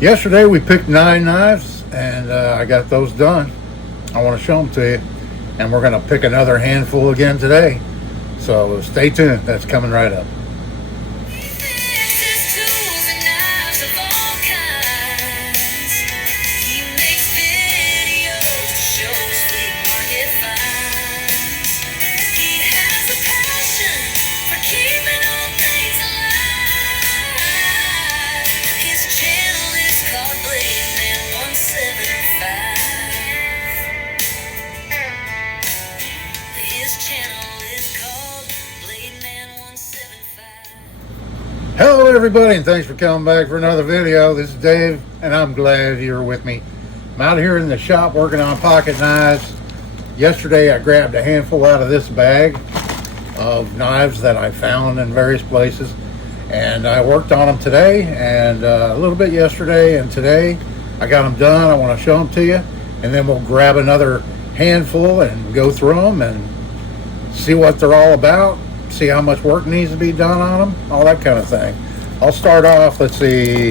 Yesterday we picked 9 knives and I got those done. I want to show them to you, and we're going to pick another handful again today, so stay tuned. That's coming right up. Hello everybody, and thanks for coming back for another video. This is Dave, and I'm glad you're with me. I'm out here in the shop working on pocket knives. Yesterday I grabbed a handful out of this bag of knives that I found in various places, and I worked on them today and a little bit yesterday, and today I got them done. I want to show them to you, and then we'll grab another handful and go through them and see what they're all about, see how much work needs to be done on them, all that kind of thing. I'll start off, let's see,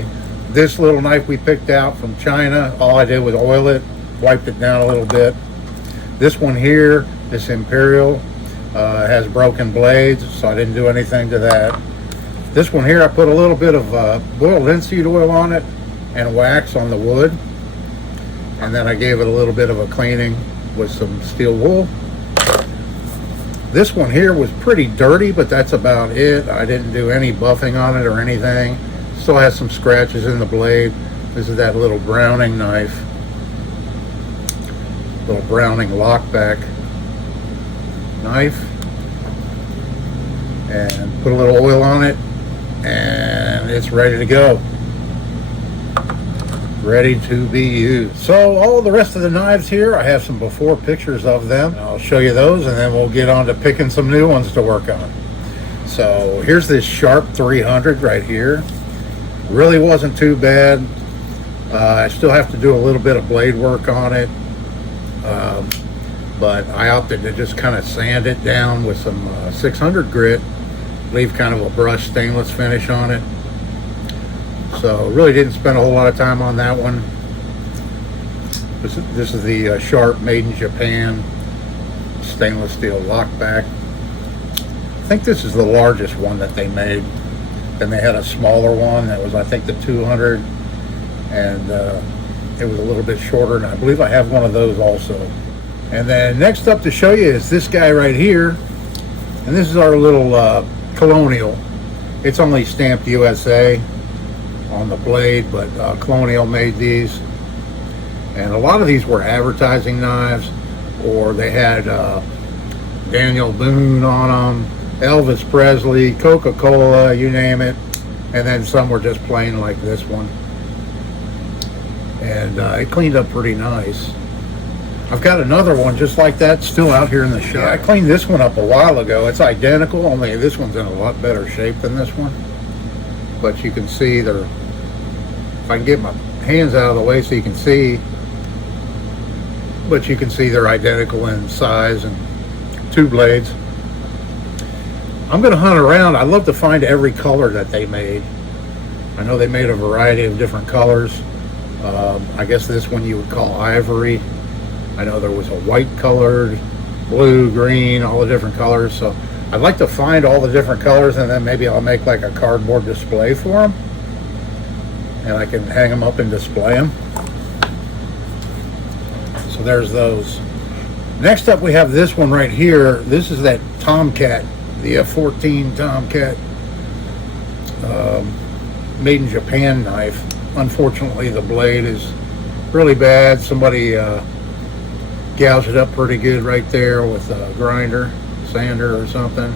this little knife we picked out from China. All I did was oil it, wiped it down a little bit. This one here, this Imperial, has broken blades, so I didn't do anything to that. This one here, I put a little bit of boiled linseed oil on it and wax on the wood, and then I gave it a little bit of a cleaning with some steel wool. This one here was pretty dirty, but that's about it. I didn't do any buffing on it or anything. Still has some scratches in the blade. This is that little Browning knife. Little Browning lockback knife. And put a little oil on it, and it's ready to go. Ready to be used. So all the rest of the knives here, I have some before pictures of them. I'll show you those, and then we'll get on to picking some new ones to work on. So here's this Sharp 300 right here. Really wasn't too bad. I still have to do a little bit of blade work on it, but I opted to just kind of sand it down with some 600 grit, leave kind of a brushed stainless finish on it. So really didn't spend a whole lot of time on that one. This is the Sharp made in Japan stainless steel lockback. I think this is the largest one that they made. Then they had a smaller one that was, I think, the 200, and it was a little bit shorter, and I believe I have one of those also. And then next up to show you is this guy right here, and this is our little Colonial. It's only stamped USA on the blade, but Colonial made these, and a lot of these were advertising knives, or they had Daniel Boone on them, Elvis Presley, Coca-Cola, you name it, and then some were just plain like this one, and it cleaned up pretty nice. I've got another one just like that still out here in the shop. Yeah, I cleaned this one up a while ago. It's identical, only this one's in a lot better shape than this one. But you can see they're, if I can get my hands out of the way so you can see, but you can see they're identical in size and two blades. I'm going to hunt around. I'd love to find every color that they made. I know they made a variety of different colors. I guess this one you would call ivory. I know there was a white colored, blue, green, all the different colors. So I'd like to find all the different colors, and then maybe I'll make like a cardboard display for them, and I can hang them up and display them. So there's those. Next up we have this one right here. This is that Tomcat, the F14 Tomcat made in Japan knife. Unfortunately the blade is really bad. Somebody gouged it up pretty good right there with a grinder, sander or something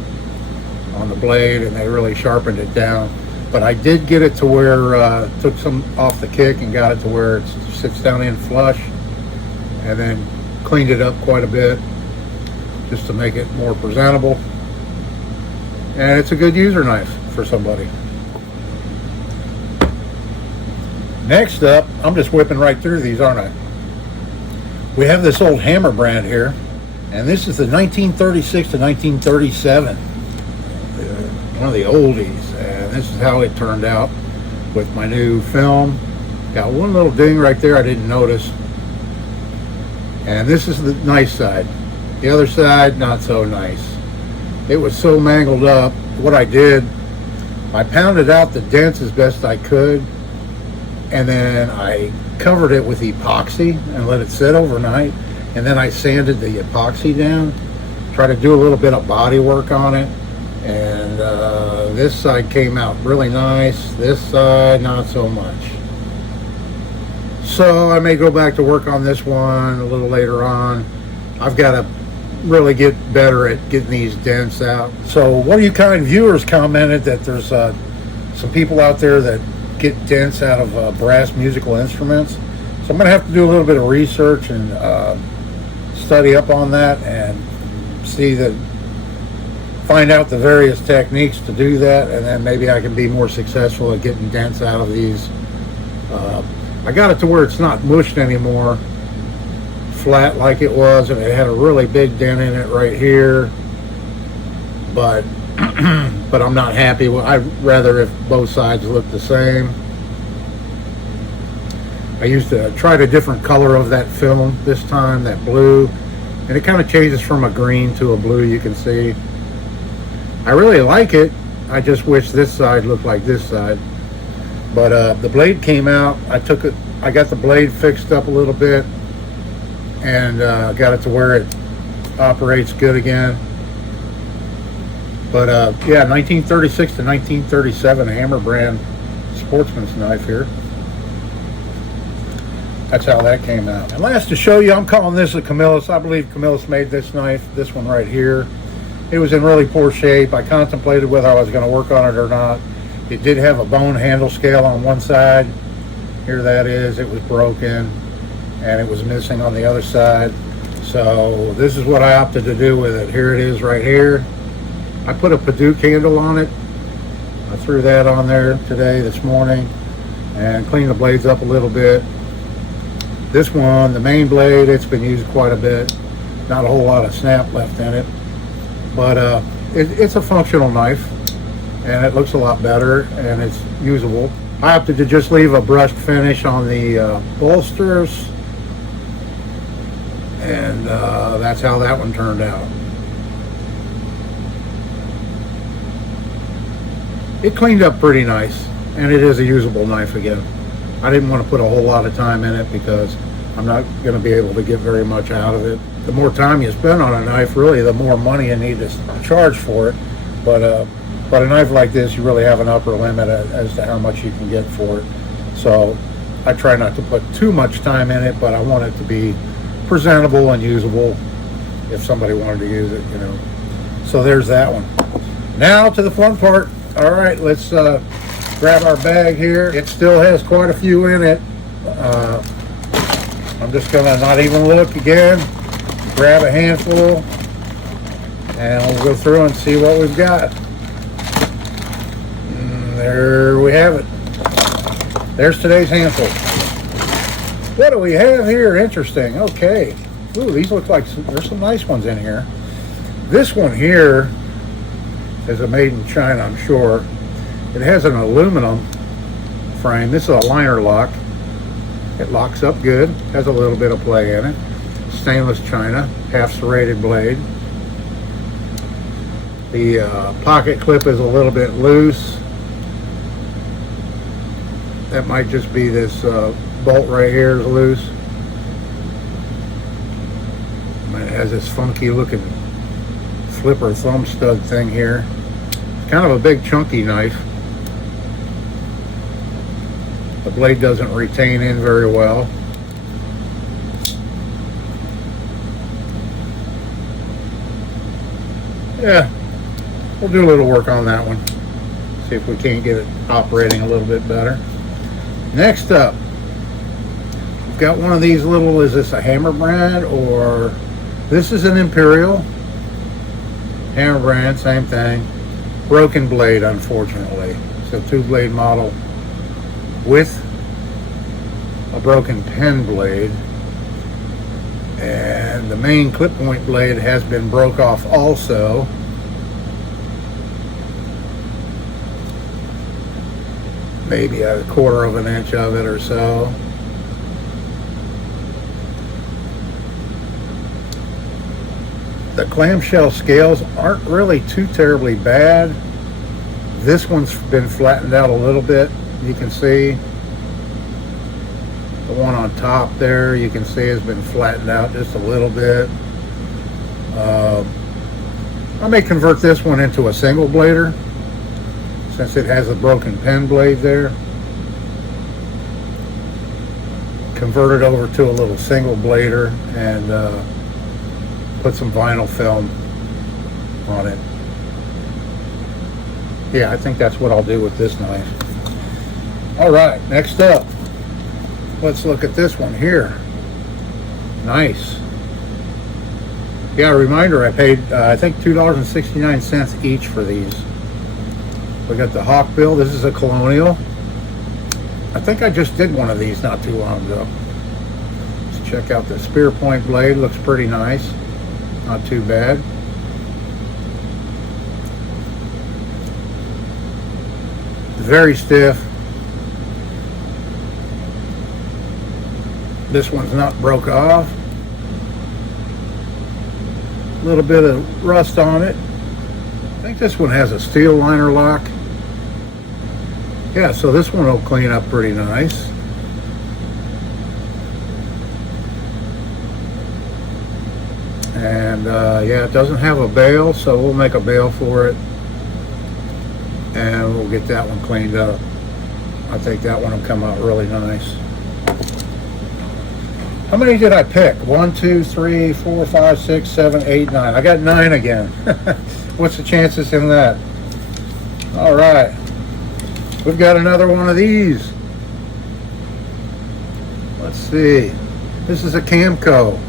on the blade, and they really sharpened it down. But I did get it to where, took some off the kick and got it to where it sits down in flush, and then cleaned it up quite a bit just to make it more presentable. And it's a good user knife for somebody. Next up, I'm just whipping right through these, aren't I? We have this old Hammer brand here, and this is the 1936 to 1937, one of the oldies, and this is how it turned out with my new film Got one little ding right there I didn't notice. And this is the nice side. The other side, not so nice. It was so mangled up. What I did, I pounded out the dents as best I could, and then I covered it with epoxy and let it sit overnight, and then I sanded the epoxy down, try to do a little bit of body work on it, and this side came out really nice. This side, not so much. So I may go back to work on this one a little later on. I've got to really get better at getting these dents out. So one of you kind viewers commented that there's some people out there that get dents out of brass musical instruments. So I'm going to have to do a little bit of research and study up on that and find out the various techniques to do that, and then maybe I can be more successful at getting dents out of these. I got it to where it's not mushed anymore, flat like it was, and it had a really big dent in it right here, but but I'm not happy. I'd rather if both sides look the same. I tried a different color of that film this time, that blue, and it kind of changes from a green to a blue, you can see. I really like it. I just wish this side looked like this side. But the blade came out. I got the blade fixed up a little bit and got it to where it operates good again. But yeah, 1936 to 1937 Hammer brand sportsman's knife here. That's how that came out. And last to show you, I'm calling this a Camillus. I believe Camillus made this knife, this one right here. It was in really poor shape. I contemplated whether I was going to work on it or not. It did have a bone handle scale on one side. Here that is. It was broken, and it was missing on the other side. So this is what I opted to do with it. Here it is right here. I put a Padauk handle on it. I threw that on there this morning, and cleaned the blades up a little bit. This one, the main blade, it's been used quite a bit. Not a whole lot of snap left in it, but it's a functional knife, and it looks a lot better, and it's usable. I opted to just leave a brushed finish on the bolsters, and that's how that one turned out. It cleaned up pretty nice, and it is a usable knife again. I didn't want to put a whole lot of time in it because I'm not going to be able to get very much out of it. The more time you spend on a knife, really, the more money you need to charge for it. But a knife like this, you really have an upper limit as to how much you can get for it. So I try not to put too much time in it, but I want it to be presentable and usable if somebody wanted to use it, you know. So there's that one. Now to the fun part. All right, let's grab our bag here. It still has quite a few in it. I'm just gonna not even look again, grab a handful, and we'll go through and see what we've got. And there we have it. There's today's handful. What do we have here? Interesting. Okay. Ooh, these look like there's some nice ones in here. This one here is a made in China, I'm sure. It has an aluminum frame. This is a liner lock. It locks up good, has a little bit of play in it. Stainless China, half serrated blade. The pocket clip is a little bit loose. That might just be this bolt right here is loose. It has this funky looking flipper thumb stud thing here. Kind of a big chunky knife. The blade doesn't retain in very well. Yeah, we'll do a little work on that one. See if we can't get it operating a little bit better. Next up, we've got one of these little, is this a Hammer brand or this is an Imperial? Hammer brand, same thing. Broken blade, unfortunately. It's a 2-blade model with a broken pen blade, and the main clip point blade has been broke off also. maybe a quarter of an inch of it or so. The clamshell scales aren't really too terribly bad. This one's been flattened out a little bit. You can see the one on top there, you can see has been flattened out just a little bit. I may convert this one into a single blader since it has a broken pen blade there. Convert it over to a little single blader and put some vinyl film on it. Yeah, I think that's what I'll do with this knife. All right, next up, let's look at this one here. Nice. Yeah, a reminder, I paid, I think $2.69 each for these. We got the Hawkbill. This is a Colonial. I think I just did one of these not too long ago. Let's check out the spear point blade. Looks pretty nice. Not too bad. Very stiff. This one's not broke off. A little bit of rust on it. I think this one has a steel liner lock. Yeah, so this one will clean up pretty nice. And yeah, it doesn't have a bail, so we'll make a bail for it. And we'll get that one cleaned up. I think that one will come out really nice. How many did I pick? 1, 2, 3, 4, 5, 6, 7, 8, 9. I got 9 again. What's the chances in that? All right. We've got another one of these. Let's see. This is a Camco.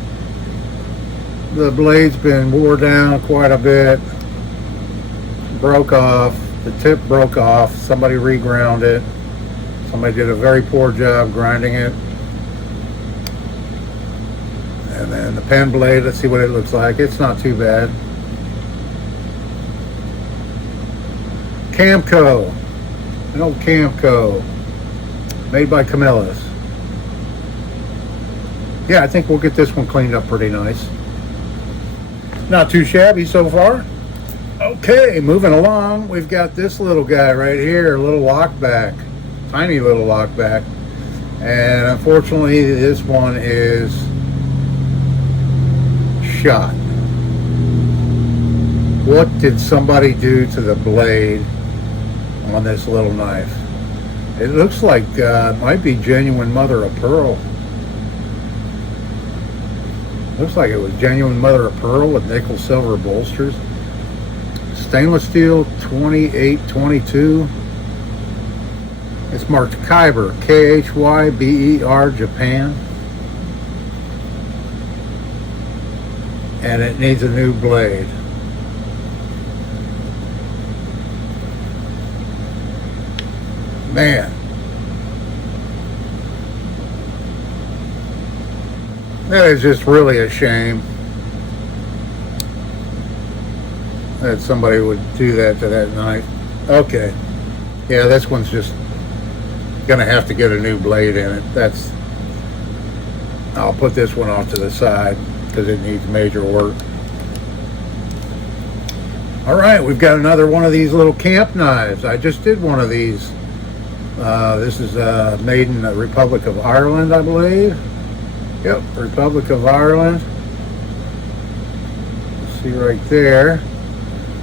The blade's been wore down quite a bit. Broke off. The tip broke off. Somebody reground it. Somebody did a very poor job grinding it. And then the pen blade, let's see what it looks like. It's not too bad. Camco. An old Camco. Made by Camillus. Yeah, I think we'll get this one cleaned up pretty nice. Not too shabby so far. Okay, moving along, we've got this little guy right here, a little lockback. Tiny little lockback. And unfortunately, this one is shot. What did somebody do to the blade on this little knife? It looks like it might be genuine mother of pearl. Looks like it was genuine mother of pearl with nickel silver bolsters. Stainless steel 2822. It's marked Kyber, K-H-Y-B-E-R, Japan. And it needs a new blade. Man. That is just really a shame that somebody would do that to that knife. Okay. Yeah, this one's just gonna have to get a new blade in it. I'll put this one off to the side because it needs major work. All right, we've got another one of these little camp knives. I just did one of these. This is made in the Republic of Ireland, I believe. Yep, Republic of Ireland. See right there.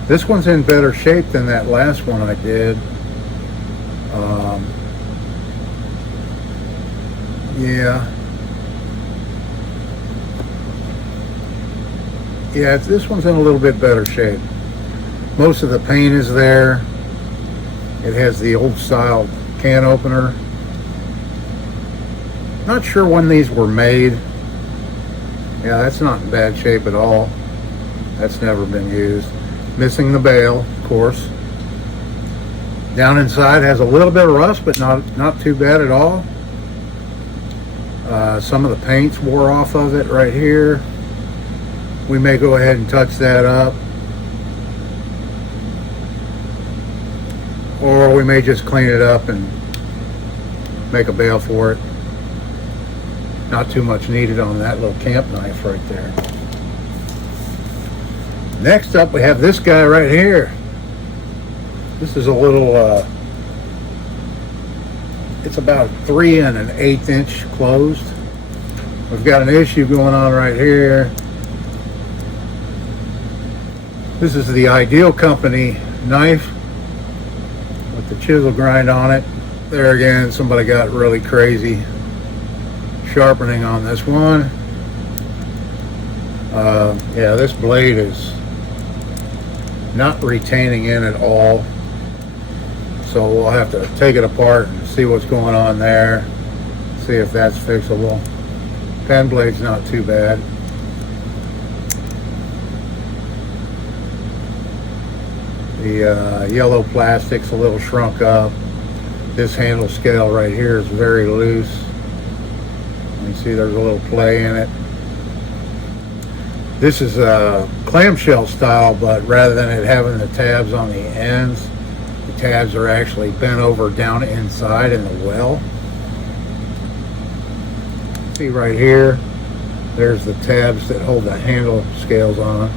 This one's in better shape than that last one I did. Yeah, this one's in a little bit better shape. Most of the paint is there. It has the old style can opener. Not sure when these were made. Yeah, that's not in bad shape at all. That's never been used. Missing the bail, of course. Down inside has a little bit of rust, but not too bad at all. Some of the paint's wore off of it right here. We may go ahead and touch that up. Or we may just clean it up and make a bail for it. Not too much needed on that little camp knife right there. Next up, we have this guy right here. This is a little, it's about 3 1/8 inch closed. We've got an issue going on right here. This is the Ideal Company knife with the chisel grind on it. There again, somebody got really crazy sharpening on this one. Yeah, this blade is not retaining in at all. So we'll have to take it apart and see what's going on there. See if that's fixable. Pen blade's not too bad. The yellow plastic's a little shrunk up. This handle scale right here is very loose. You can see there's a little play in it. This is a clamshell style, but rather than it having the tabs on the ends, the tabs are actually bent over down inside in the well. See right here, there's the tabs that hold the handle scales on.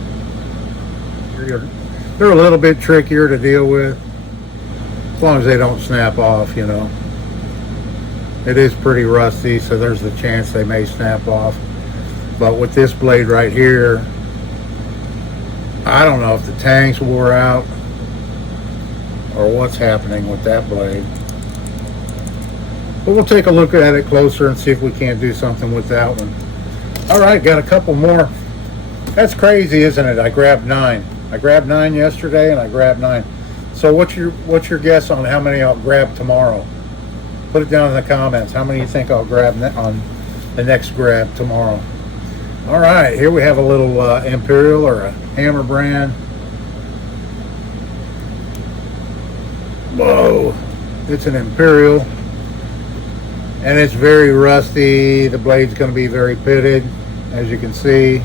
They're a little bit trickier to deal with, as long as they don't snap off, you know. It is pretty rusty, so there's the chance they may snap off. But with this blade right here, I don't know if the tangs wore out or what's happening with that blade. But we'll take a look at it closer and see if we can't do something with that one. All right, got a couple more. That's crazy, isn't it? I grabbed 9. I grabbed 9 yesterday, and I grabbed 9. So what's your guess on how many I'll grab tomorrow? Put it down in the comments. How many you think I'll grab on the next grab tomorrow? All right, here we have a little Imperial or a Hammer brand. Whoa, it's an Imperial, and it's very rusty. The blade's going to be very pitted, as you can see.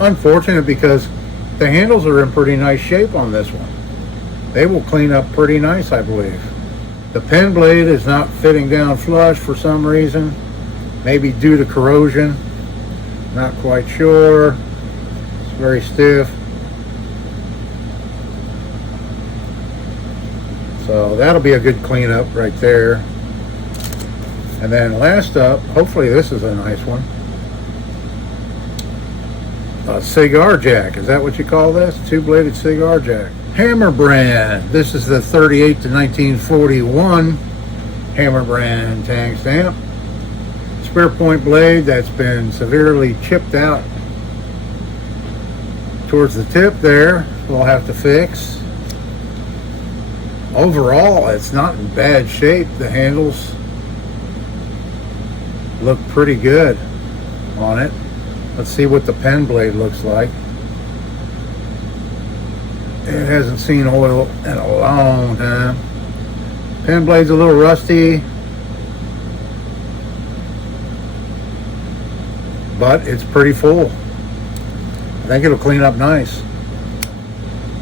Unfortunate, because the handles are in pretty nice shape on this one. They will clean up pretty nice, I believe. The pen blade is not fitting down flush for some reason, maybe due to corrosion. Not quite sure. It's very stiff. So that'll be a good cleanup right there. And then last up, hopefully this is a nice one. A cigar jack, is that what you call this? Two-bladed cigar jack. Hammer brand. This is the 38 to 1941 Hammer brand tang stamp. Spare point blade that's been severely chipped out towards the tip there. We'll have to fix. Overall, it's not in bad shape. The handles look pretty good on it. Let's see what the pen blade looks like. It hasn't seen oil in a long time. Pen blade's a little rusty, but it's pretty full. I think it'll clean up nice.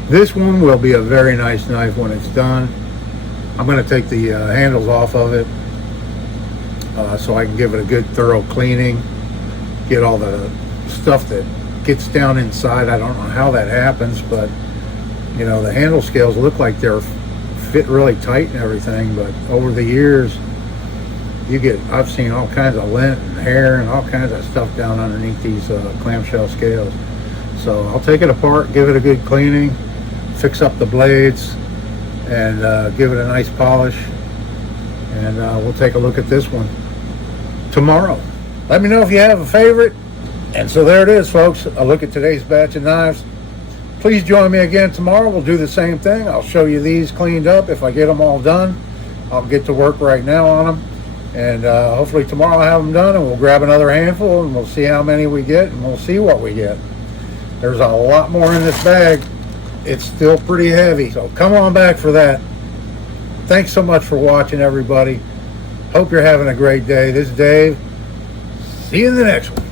This one will be a very nice knife when it's done. I'm going to take the handles off of it so I can give it a good thorough cleaning, get all the stuff that gets down inside. I don't know how that happens, but you know, the handle scales look like they're fit really tight and everything, but over the years I've seen all kinds of lint and hair and all kinds of stuff down underneath these clamshell scales. So I'll take it apart, give it a good cleaning, fix up the blades, and give it a nice polish, and we'll take a look at this one tomorrow. Let me know if you have a favorite. And so there it is, folks, a look at today's batch of knives. Please join me again tomorrow. We'll do the same thing. I'll show you these cleaned up. If I get them all done, I'll get to work right now on them, and hopefully tomorrow I'll have them done, and we'll grab another handful, and we'll see how many we get, and we'll see what we get. There's a lot more in this bag. It's still pretty heavy, so come on back for that. Thanks so much for watching, everybody. Hope you're having a great day. This is Dave. See you in the next one.